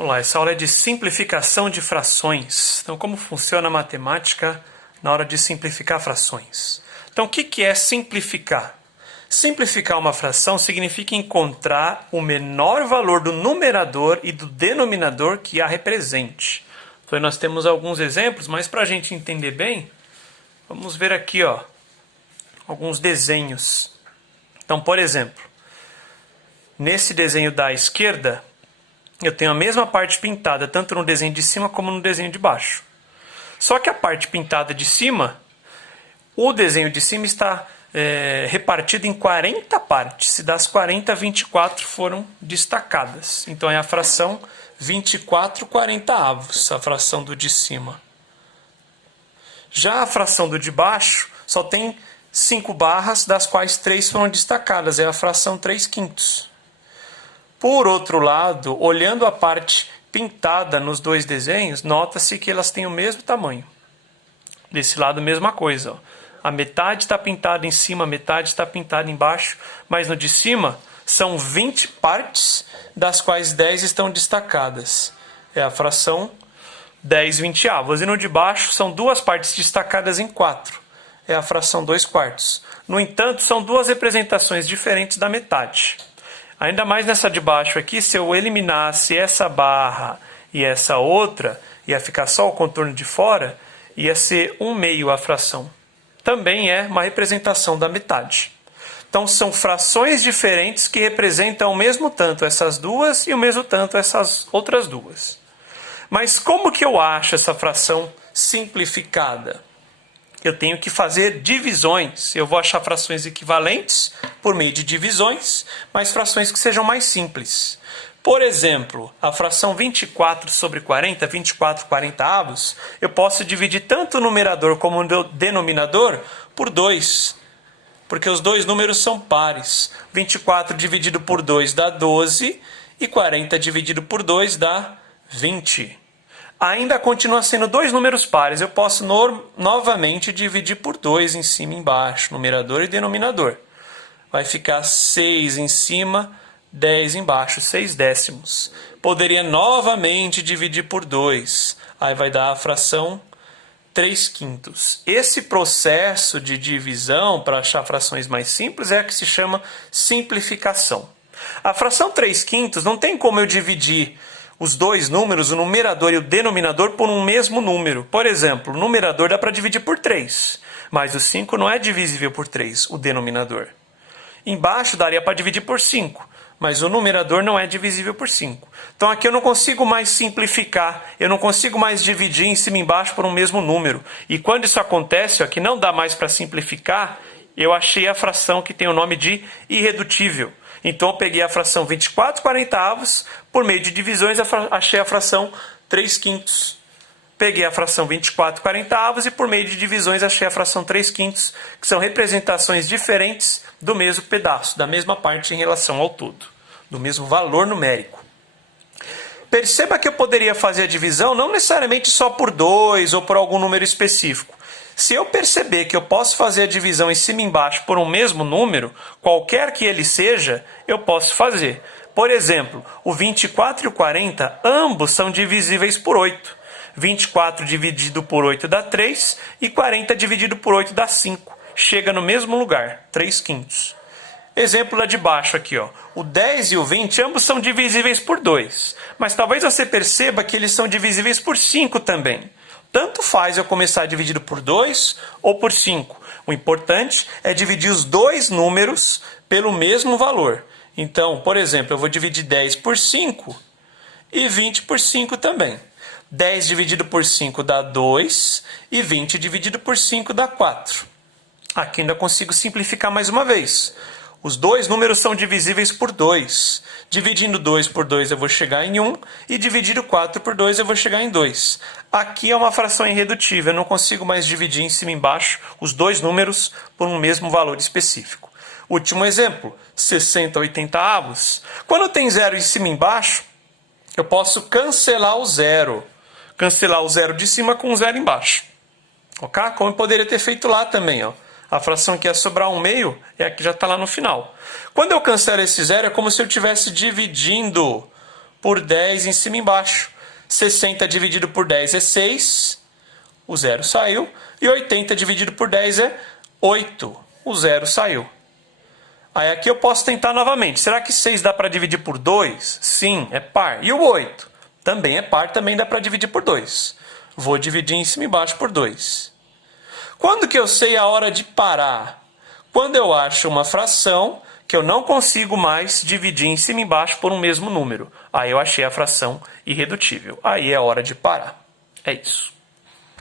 Olá, essa aula é de simplificação de frações. Então, como funciona a matemática na hora de simplificar frações? Então, o que é simplificar? Simplificar uma fração significa encontrar o menor valor do numerador e do denominador que a represente. Então, nós temos alguns exemplos, mas para a gente entender bem, vamos ver aqui, alguns desenhos. Então, por exemplo, nesse desenho da esquerda, eu tenho a mesma parte pintada, tanto no desenho de cima como no desenho de baixo. Só que a parte pintada de cima, o desenho de cima está repartido em 40 partes. E das 40, 24 foram destacadas. Então é a fração 24/40, a fração do de cima. Já a fração do de baixo só tem 5 barras, das quais 3 foram destacadas. É a fração 3/5. Por outro lado, olhando a parte pintada nos dois desenhos, nota-se que elas têm o mesmo tamanho. Desse lado, mesma coisa. A metade está pintada em cima, a metade está pintada embaixo, mas no de cima são 20 partes, das quais 10 estão destacadas. É a fração 10/20. E no de baixo são 2 partes destacadas em 4. É a fração 2/4. No entanto, são 2 representações diferentes da metade. Ainda mais nessa de baixo aqui, se eu eliminasse essa barra e essa outra, ia ficar só o contorno de fora, ia ser 1/2 a fração. Também é uma representação da metade. Então são frações diferentes que representam o mesmo tanto essas duas e o mesmo tanto essas outras duas. Mas como que eu acho essa fração simplificada? Eu tenho que fazer divisões. Eu vou achar frações equivalentes por meio de divisões, mas frações que sejam mais simples. Por exemplo, a fração 24/40, 24/40, eu posso dividir tanto o numerador como o denominador por 2, porque os dois números são pares. 24 dividido por 2 dá 12 e 40 dividido por 2 dá 20. Ainda continua sendo 2 números pares. Eu posso novamente dividir por 2 em cima e embaixo, numerador e denominador. Vai ficar 6 em cima, 10 embaixo, 6 décimos. Poderia novamente dividir por 2. Aí vai dar a fração 3/5. Esse processo de divisão para achar frações mais simples é a que se chama simplificação. A fração 3/5 não tem como eu dividir os dois números, o numerador e o denominador, por um mesmo número. Por exemplo, o numerador dá para dividir por 3, mas o 5 não é divisível por 3, o denominador. Embaixo daria para dividir por 5, mas o numerador não é divisível por 5. Então aqui eu não consigo mais simplificar, eu não consigo mais dividir em cima e embaixo por um mesmo número. E quando isso acontece, que não dá mais para simplificar, eu achei a fração que tem o nome de irredutível. Então eu peguei a fração 24/40, por meio de divisões achei a fração 3/5. Peguei a fração 24/40 e por meio de divisões achei a fração 3/5, que são representações diferentes do mesmo pedaço, da mesma parte em relação ao todo, do mesmo valor numérico. Perceba que eu poderia fazer a divisão não necessariamente só por 2 ou por algum número específico. Se eu perceber que eu posso fazer a divisão em cima e embaixo por um mesmo número, qualquer que ele seja, eu posso fazer. Por exemplo, o 24 e o 40, ambos são divisíveis por 8. 24 dividido por 8 dá 3 e 40 dividido por 8 dá 5. Chega no mesmo lugar, 3/5. Exemplo lá de baixo aqui, o 10 e o 20, ambos são divisíveis por 2. Mas talvez você perceba que eles são divisíveis por 5 também. Tanto faz eu começar dividido por 2 ou por 5. O importante é dividir os dois números pelo mesmo valor. Então, por exemplo, eu vou dividir 10 por 5 e 20 por 5 também. 10 dividido por 5 dá 2 e 20 dividido por 5 dá 4. Aqui ainda consigo simplificar mais uma vez. Os dois números são divisíveis por 2. Dividindo 2 por 2 eu vou chegar em 1 e dividindo 4 por 2 eu vou chegar em 2. Aqui é uma fração irredutível, eu não consigo mais dividir em cima e embaixo os dois números por um mesmo valor específico. Último exemplo, 60/80. Quando tem 0 em cima e embaixo, eu posso cancelar o 0. Cancelar o 0 de cima com o 0 embaixo. Ok? Como eu poderia ter feito lá também, A fração que ia sobrar 1/2 é a que já está lá no final. Quando eu cancelo esse 0, é como se eu estivesse dividindo por 10 em cima e embaixo. 60 dividido por 10 é 6, o zero saiu. E 80 dividido por 10 é 8, o zero saiu. Aí aqui eu posso tentar novamente. Será que 6 dá para dividir por 2? Sim, é par. E o 8? Também é par, também dá para dividir por 2. Vou dividir em cima e embaixo por 2. Quando que eu sei a hora de parar? Quando eu acho uma fração que eu não consigo mais dividir em cima e embaixo por um mesmo número. Aí eu achei a fração irredutível. Aí é hora de parar. É isso.